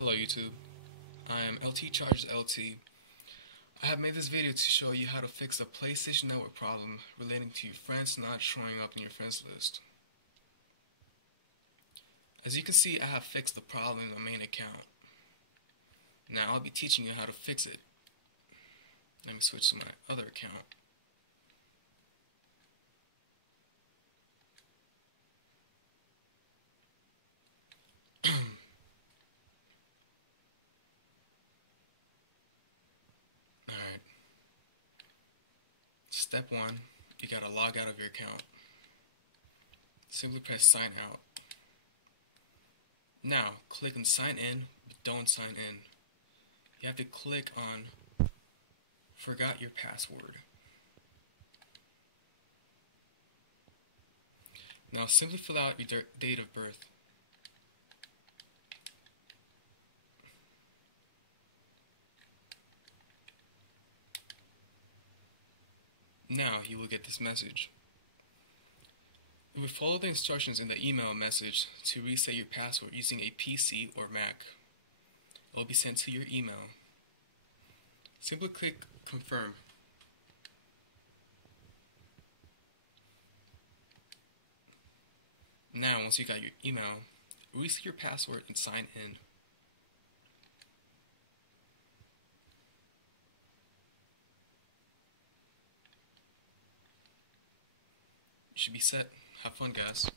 Hello YouTube, I am LT Charged LT. I have made this video to show you how to fix a PlayStation Network problem relating to your friends not showing up in your friends list. As you can see, I have fixed the problem in my main account. Now I'll be teaching you how to fix it. Let me switch to my other account. Alright. Step 1, you gotta log out of your account. Simply press sign out. Now, click on sign in, but don't sign in. You have to click on forgot your password. Now simply fill out your date of birth. Now you will get this message. You will follow the instructions in the email message to reset your password using a PC or Mac. It will be sent to your email. Simply click confirm. Now once you got your email, reset your password and sign in. You should be set. Have fun, guys.